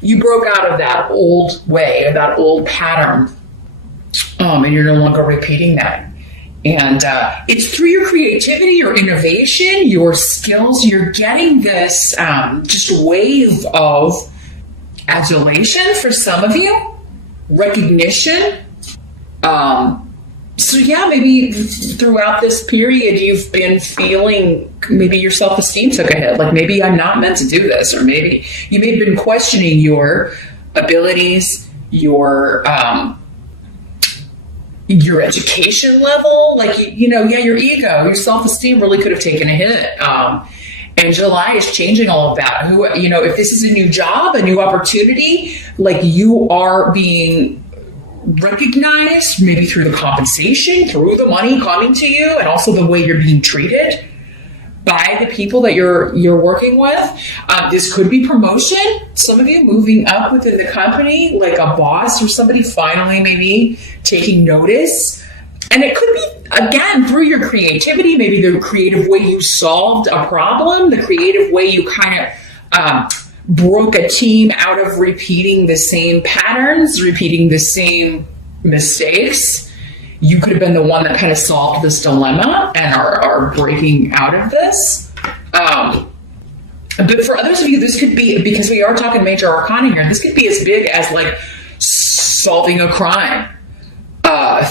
you broke out of that old way, that old pattern, and you're no longer repeating that. And it's through your creativity, your innovation, your skills, you're getting this just wave of adulation for some of you, recognition. So yeah, maybe throughout this period, you've been feeling maybe your self-esteem took a hit. Like maybe I'm not meant to do this, or maybe you may have been questioning your abilities, your education level, like, your ego, your self-esteem really could have taken a hit. And July is changing all of that. If this is a new job, a new opportunity, like you are being recognized maybe through the compensation, through the money coming to you, and also the way you're being treated by the people that you're working with. This could be promotion. Some of you moving up within the company, like a boss or somebody finally maybe taking notice. And it could be, again, through your creativity, maybe the creative way you solved a problem, the creative way you kind of broke a team out of repeating the same patterns, repeating the same mistakes. You could have been the one that kind of solved this dilemma and are breaking out of this. But for others of you, this could be, because we are talking major arcana here, this could be as big as like solving a crime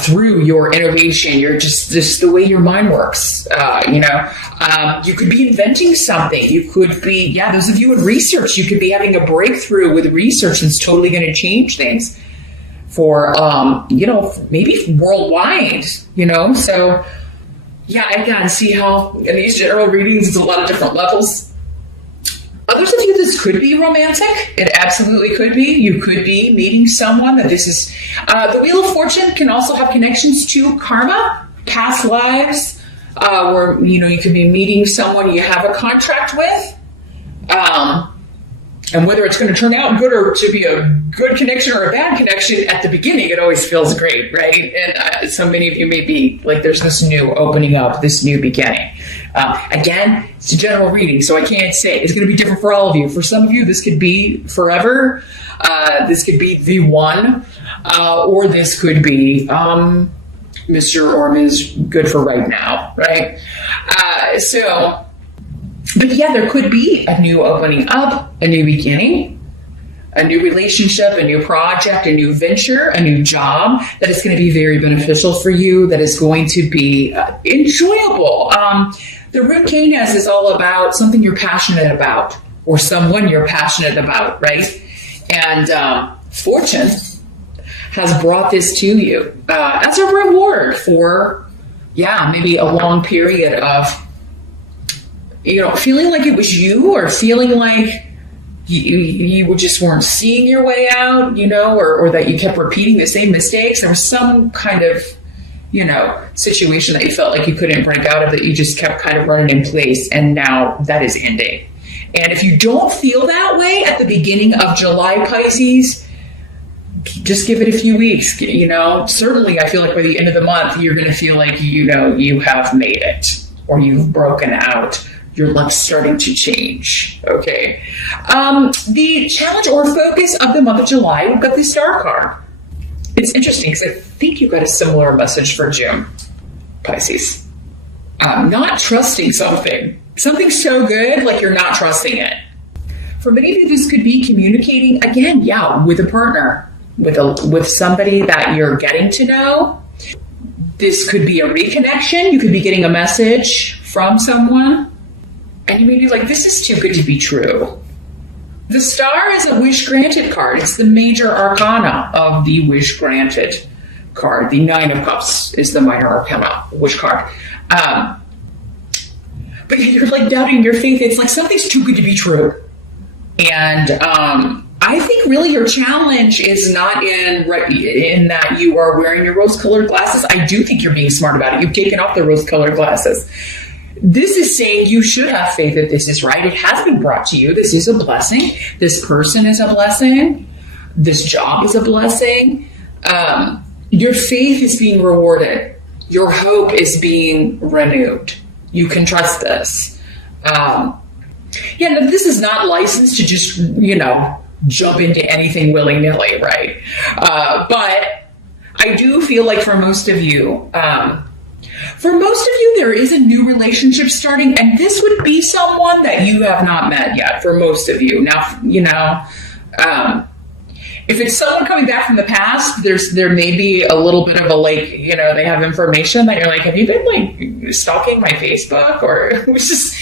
through your innovation, just the way your mind works. You could be inventing something. You could be, those of you in research, you could be having a breakthrough with research that's totally going to change things for, maybe worldwide, So, again, see how in these general readings, it's a lot of different levels. Others of you, this could be romantic. It absolutely could be. You could be meeting someone that this is... the Wheel of Fortune can also have connections to karma, past lives, where, you could be meeting someone you have a contract with. And whether it's going to turn out good or to be a good connection or a bad connection, at the beginning, it always feels great, right? And so many of you may be like, there's this new opening up, this new beginning. Again, it's a general reading, so I can't say it's going to be different for all of you. For some of you, this could be forever. This could be the one, or this could be Mr. or Ms. good for right now, right? But there could be a new opening up, a new beginning, a new relationship, a new project, a new venture, a new job that is going to be very beneficial for you, that is going to be enjoyable. The Rune Canis is all about something you're passionate about, or someone you're passionate about, right? And Fortune has brought this to you as a reward for, maybe a long period of, feeling like it was you, or feeling like you just weren't seeing your way out, or that you kept repeating the same mistakes. There was some kind of, situation that you felt like you couldn't break out of, that you just kept kind of running in place, and now that is ending. And if you don't feel that way at the beginning of July, Pisces, just give it a few weeks. Certainly I feel like by the end of the month, you're going to feel like, you have made it, or you've broken out. Your life's starting to change, okay? The challenge or focus of the month of July, we've got the Star card. It's interesting because I think you got a similar message for June, Pisces. Not trusting something so good, like you're not trusting it. For many of you, this could be communicating, again, with a partner, with somebody that you're getting to know. This could be a reconnection. You could be getting a message from someone, and you may be like, this is too good to be true. The Star is a wish granted card. It's the major arcana of the wish granted card. The Nine of Cups is the minor arcana wish card. But you're like doubting your faith. It's like something's too good to be true. And I think really your challenge is not in that you are wearing your rose-colored glasses. I do think you're being smart about it. You've taken off the rose-colored glasses. This is saying you should have faith that this is right. It has been brought to you. This is a blessing. This person is a blessing. This job is a blessing. Your faith is being rewarded. Your hope is being renewed. You can trust this. This is not licensed to just, jump into anything willy-nilly, right? But I do feel like for most of you, there is a new relationship starting, and this would be someone that you have not met yet for most of you. Now, you know, if it's someone coming back from the past, there may be a little bit of a, like, you know, they have information that you're like, have you been like stalking my Facebook? Or it was just,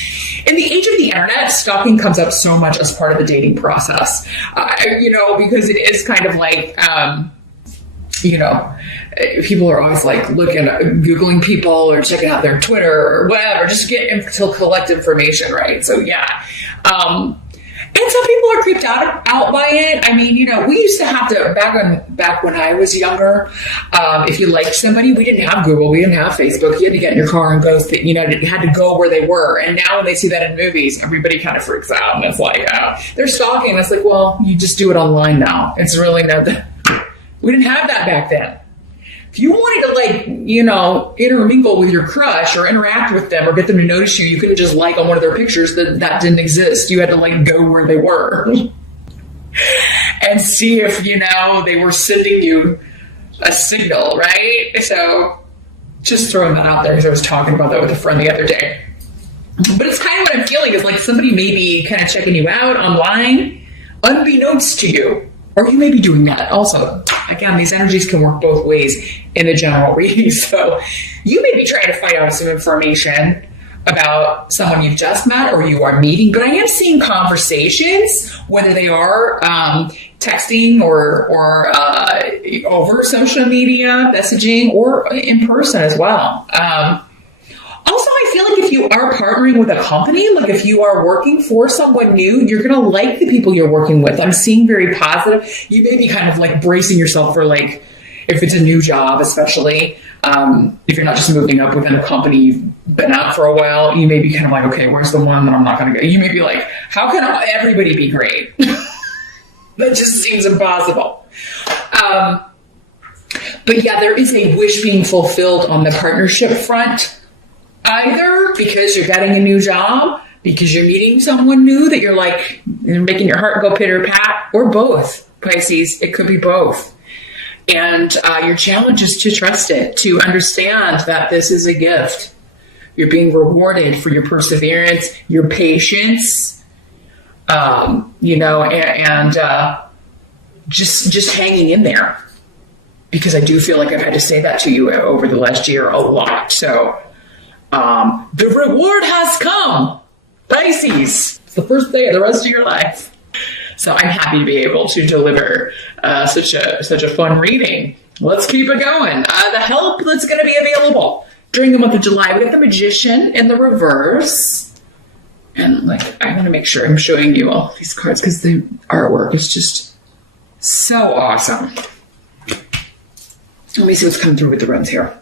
in the age of the internet, stalking comes up so much as part of the dating process, you know, because it is kind of like, you know, people are always like Googling people or checking out their Twitter or whatever, just to collect information, right? So yeah. And some people are creeped out by it. I mean, you know, we used to have to, back when I was younger, if you liked somebody, we didn't have Google, we didn't have Facebook. You had to get in your car and go, you know, you had to go where they were. And now when they see that in movies, everybody kind of freaks out. And it's like, they're stalking. And it's like, well, you just do it online now. It's really not we didn't have that back then. If you wanted to, like, you know, intermingle with your crush or interact with them or get them to notice you, you couldn't just like on one of their pictures. That didn't exist. You had to, like, go where they were and see if, you know, they were sending you a signal, right? So just throwing that out there because I was talking about that with a friend the other day. But it's kind of what I'm feeling is like somebody may be kind of checking you out online unbeknownst to you. Or you may be doing that also. Again, these energies can work both ways in the general reading. So you may be trying to find out some information about someone you've just met or you are meeting. But I am seeing conversations, whether they are texting or over social media, messaging, or in person as well. Also, I feel like if you are partnering with a company, like if you are working for someone new, you're going to like the people you're working with. I'm seeing very positive. You may be kind of like bracing yourself for, like, if it's a new job, especially if you're not just moving up within a company you've been out for a while, you may be kind of like, okay, where's the one that I'm not going to go? You may be like, how can everybody be great? That just seems impossible. But yeah, there is a wish being fulfilled on the partnership front. Either because you're getting a new job, because you're meeting someone new that you're like, you're making your heart go pitter pat, or both, Pisces. It could be both. And your challenge is to trust it, to understand that this is a gift. You're being rewarded for your perseverance, your patience, you know, and just hanging in there. Because I do feel like I've had to say that to you over the last year a lot. So the reward has come, Pisces. It's the first day of the rest of your life. So I'm happy to be able to deliver such a fun reading. Let's keep it going. The help that's going to be available during the month of July. We got the Magician in the reverse. And like, I want to make sure I'm showing you all these cards because the artwork is just so awesome. Let me see what's coming through with the runs here.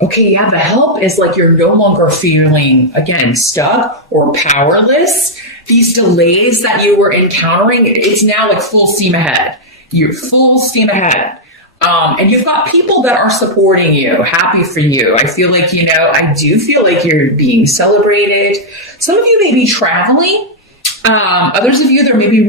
Okay, yeah, the help is like you're no longer feeling, again, stuck or powerless. These delays that you were encountering, it's now like full steam ahead. You're full steam ahead. And you've got people that are supporting you, happy for you. I feel like, you know, I do feel like you're being celebrated. Some of you may be traveling. Others of you, you may be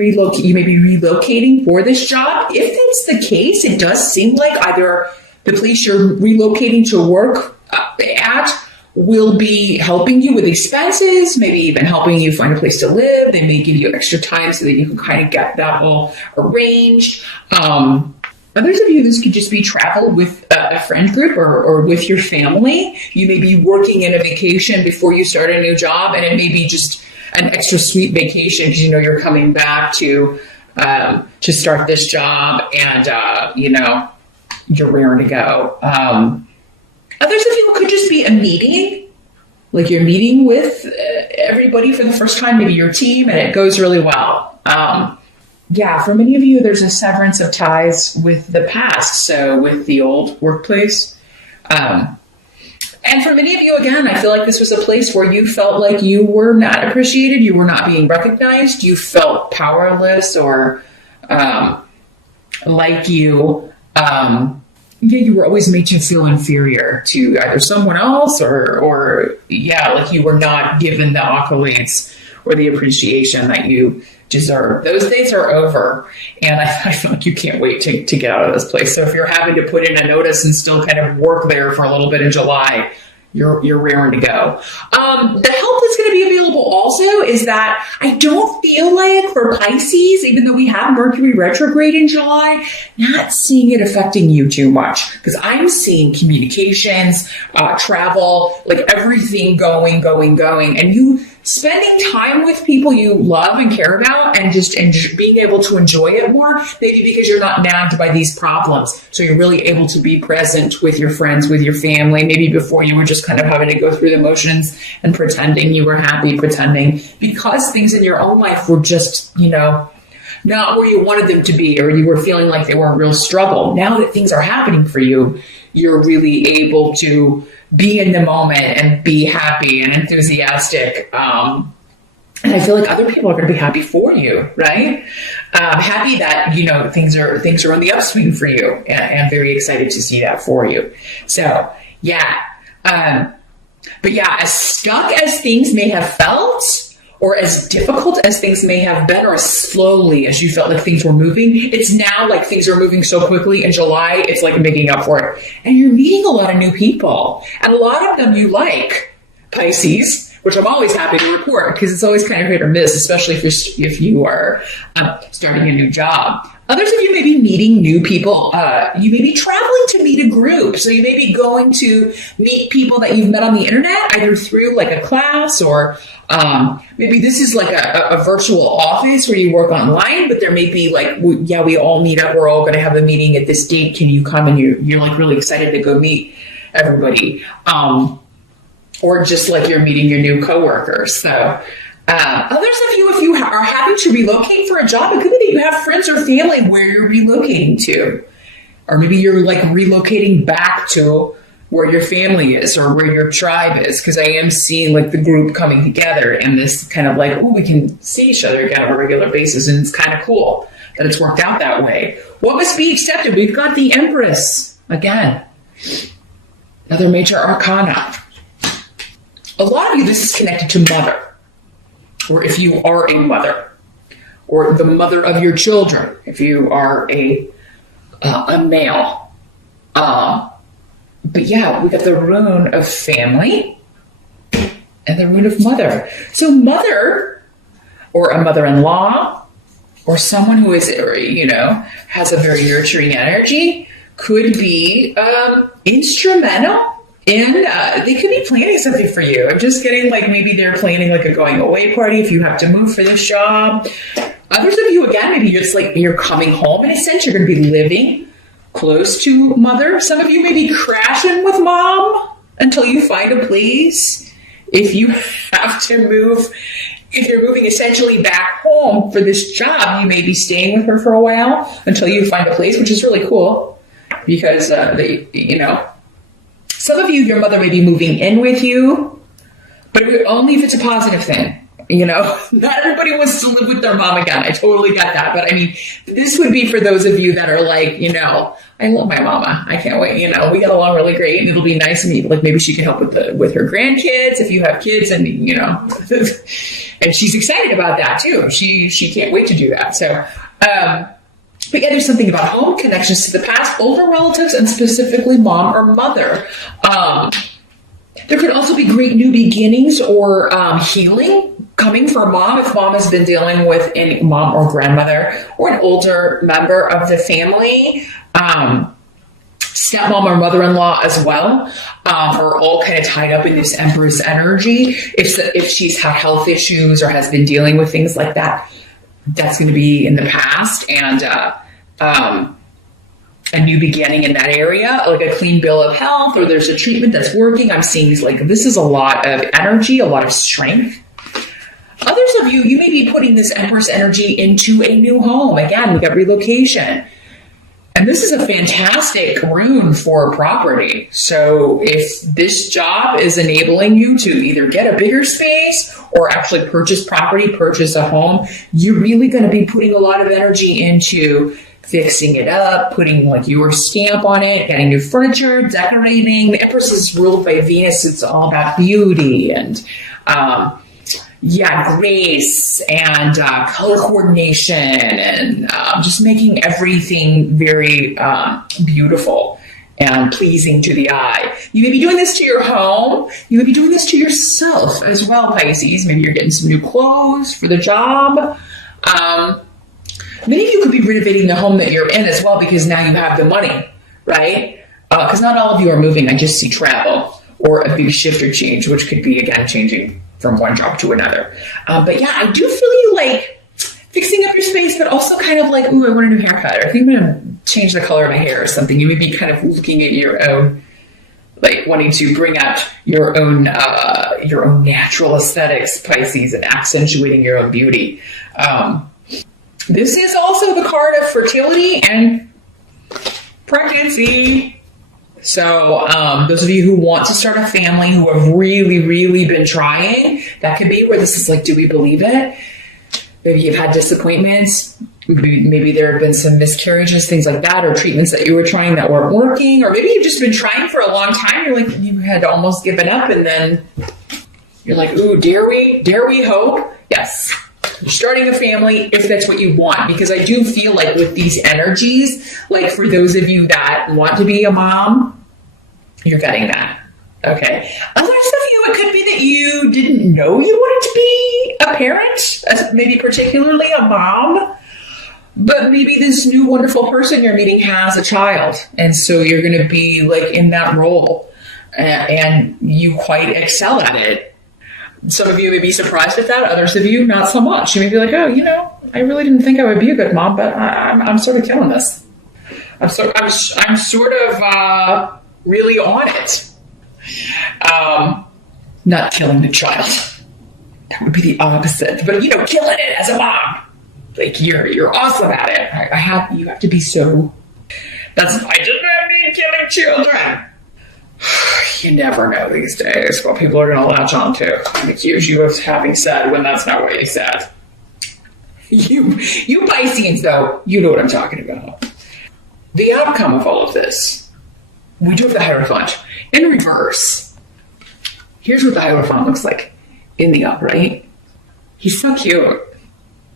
relocating for this job. If that's the case, it does seem like either the place you're relocating to work at will be helping you with expenses, maybe even helping you find a place to live. They may give you extra time so that you can kind of get that all arranged. Others of you, this could just be travel with a friend group or with your family. You may be working in a vacation before you start a new job, and it may be just an extra sweet vacation because you know you're coming back to start this job, and you know you're raring to go. Others of you could just be a meeting, like you're meeting with everybody for the first time, maybe your team, and it goes really well. Yeah, for many of you, there's a severance of ties with the past, so with the old workplace. And for many of you, again, I feel like this was a place where you felt like you were not appreciated, you were not being recognized, you felt powerless, or like you were always made to feel inferior to either someone else or like you were not given the accolades or the appreciation that you deserve. Those days are over. And I feel like you can't wait to get out of this place. So if you're having to put in a notice and still kind of work there for a little bit in July, you're raring to go. The help that's going to be available also is that I don't feel like for Pisces, even though we have Mercury retrograde in July, not seeing it affecting you too much, because I'm seeing communications, travel, like everything going, and you spending time with people you love and care about and just being able to enjoy it more, maybe because you're not nagged by these problems. So you're really able to be present with your friends, with your family. Maybe before you were just kind of having to go through the motions and pretending you were happy, pretending because things in your own life were just, not where you wanted them to be, or you were feeling like they were a real struggle. Now that things are happening for you, you're really able to be in the moment and be happy and enthusiastic. And I feel like other people are going to be happy for you, right? Happy that, things are on the upswing for you, and I'm very excited to see that for you. So, yeah. But yeah, as stuck as things may have felt, or as difficult as things may have been, or as slowly as you felt like things were moving, it's now like things are moving so quickly in July, it's like making up for it. And you're meeting a lot of new people, and a lot of them you like, Pisces, which I'm always happy to report, because it's always kind of hit or miss, especially if you are starting a new job. Others of you may be meeting new people. You may be traveling to meet a group. So you may be going to meet people that you've met on the internet, either through like a class, or maybe this is like a virtual office where you work online, but there may be like, we all meet up. We're all going to have a meeting at this date. Can you come? And you're like really excited to go meet everybody. Or just like you're meeting your new coworkers. So others of you, if you are having to relocate for a job, it could be that you have friends or family where you're relocating to. Or maybe you're like relocating back to where your family is or where your tribe is. Because I am seeing like the group coming together and this kind of like, we can see each other again on a regular basis. And it's kind of cool that it's worked out that way. What must be accepted? We've got the Empress again. Another major arcana. A lot of you, this is connected to mother, or if you are a mother, or the mother of your children, if you are a male. But yeah, we got the rune of family and the rune of mother. So mother, or a mother-in-law, or someone who is, has a very nurturing energy, could be instrumental. And they could be planning something for you. I'm just getting like maybe they're planning like a going away party if you have to move for this job. Others of you, again, maybe it's like you're coming home in a sense. You're going to be living close to mother. Some of you may be crashing with mom until you find a place. If you have to move, if you're moving essentially back home for this job, you may be staying with her for a while until you find a place, which is really cool because some of you, your mother may be moving in with you, but only if it's a positive thing. Not everybody wants to live with their mom again. I totally get that. But I mean, this would be for those of you that are like, I love my mama. I can't wait. We get along really great, and it'll be nice to meet. Like maybe she can help with her grandkids if you have kids, and and she's excited about that too. She can't wait to do that. So, but yeah, there's something about home connections to the past, older relatives, and specifically mom or mother. There could also be great new beginnings or healing coming from mom if mom has been dealing with a mom or grandmother or an older member of the family. Stepmom or mother-in-law as well are all kind of tied up in this Empress energy. If she's had health issues or has been dealing with things like that, that's going to be in the past, and a new beginning in that area, like a clean bill of health, or there's a treatment that's working. I'm seeing this is a lot of energy, a lot of strength. Others of you may be putting this Empress energy into a new home. Again, we got relocation. And this is a fantastic rune for property. So if this job is enabling you to either get a bigger space or actually purchase property, purchase a home, you're really going to be putting a lot of energy into fixing it up, putting like your stamp on it, getting new furniture, decorating. The Empress is ruled by Venus. It's all about beauty and, grace and color coordination and just making everything very beautiful and pleasing to the eye. You may be doing this to your home. You may be doing this to yourself as well, Pisces. Maybe you're getting some new clothes for the job. Many of you could be renovating the home that you're in as well because now you have the money, right? Because not all of you are moving. I just see travel or a big shift or change, which could be, again, changing from one job to another. But yeah, I do feel you like fixing up your space, but also kind of like, ooh, I want a new haircut, or I think I'm going to change the color of my hair or something. You may be kind of looking at your own, like wanting to bring out your own natural aesthetics, Pisces, and accentuating your own beauty. This is also the card of fertility and pregnancy. So those of you who want to start a family, who have really, really been trying, that could be where this is like, do we believe it? Maybe you've had disappointments. Maybe there have been some miscarriages, things like that, or treatments that you were trying that weren't working. Or maybe you've just been trying for a long time. You're like, you had almost given up, and then you're like, ooh, dare we hope? Yes. You're starting a family if that's what you want, because I do feel like with these energies, like for those of you that want to be a mom, you're getting that. Okay. Others of you, it could be that you didn't know you wanted to be a parent, maybe particularly a mom, but maybe this new wonderful person you're meeting has a child. And so you're going to be like in that role and you quite excel at it. Some of you may be surprised at that. Others of you, not so much. You may be like, oh, I really didn't think I would be a good mom, but I'm sort of killing this. I'm sort of really on it. Not killing the child. That would be the opposite. But killing it as a mom. Like you're awesome at it. You have to be so. I did not mean killing children. You never know these days what people are going to latch on to and accuse you of having said when that's not what you said. You Pisces, though, you know what I'm talking about. The outcome of all of this, we do have the Hierophant in reverse. Here's what the Hierophant looks like in the upright. He's so cute.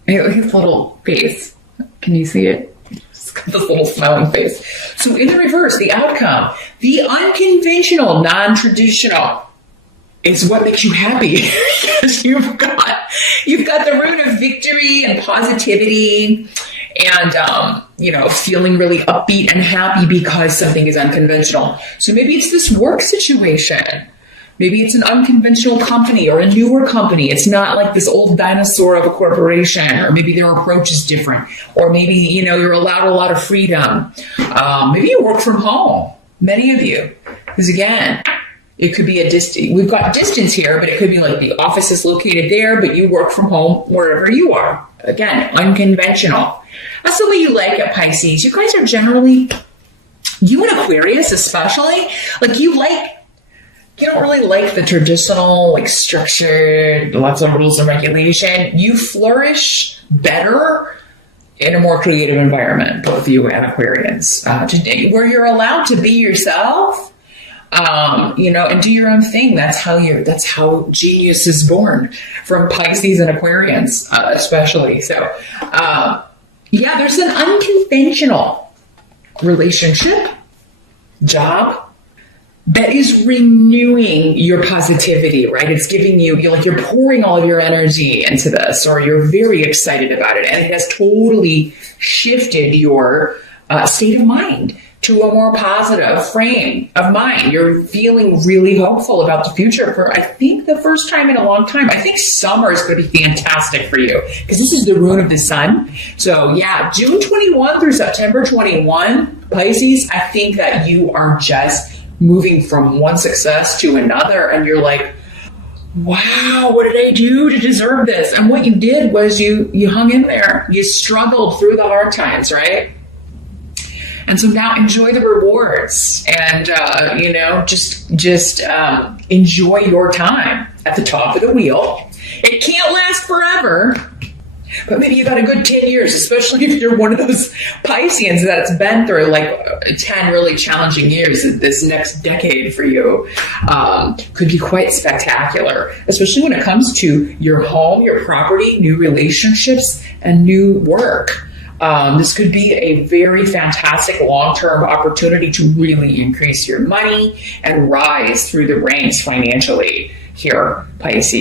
And look at his little face. Can you see it? He's got this little smiling face. So in the reverse, the outcome, the unconventional, non-traditional, is what makes you happy. Because you've got the rune of victory and positivity and, feeling really upbeat and happy because something is unconventional. So maybe it's this work situation. Maybe it's an unconventional company or a newer company. It's not like this old dinosaur of a corporation, or maybe their approach is different. Or maybe, you're allowed a lot of freedom. Maybe you work from home. Many of you. Because again, it could be a distance. We've got distance here, but it could be like the office is located there, but you work from home wherever you are. Again, unconventional. That's the way you like it, Pisces. You guys are generally, you and Aquarius especially, like you don't really like the traditional, like structured, lots of rules and regulation. You flourish better in a more creative environment, both you and Aquarians, where you're allowed to be yourself, and do your own thing. That's how genius is born, from Pisces and Aquarians, especially. So, there's an unconventional relationship, job, that is renewing your positivity, right? It's giving you're pouring all of your energy into this, or you're very excited about it. And it has totally shifted your state of mind to a more positive frame of mind. You're feeling really hopeful about the future for, I think, the first time in a long time. I think summer is going to be fantastic for you because this is the rune of the sun. So yeah, June 21 through September 21, Pisces, I think that you are just moving from one success to another, and you're like, wow, what did I do to deserve this? And what you did was you hung in there. You struggled through the hard times, right? And so now enjoy the rewards and, just enjoy your time at the top of the wheel. It can't last forever, but maybe you got a good 10 years, especially if you're one of those Pisceans that's been through like 10 really challenging years. This next decade for you could be quite spectacular, especially when it comes to your home, your property, new relationships, and new work. This could be a very fantastic long-term opportunity to really increase your money and rise through the ranks financially here, Pisces.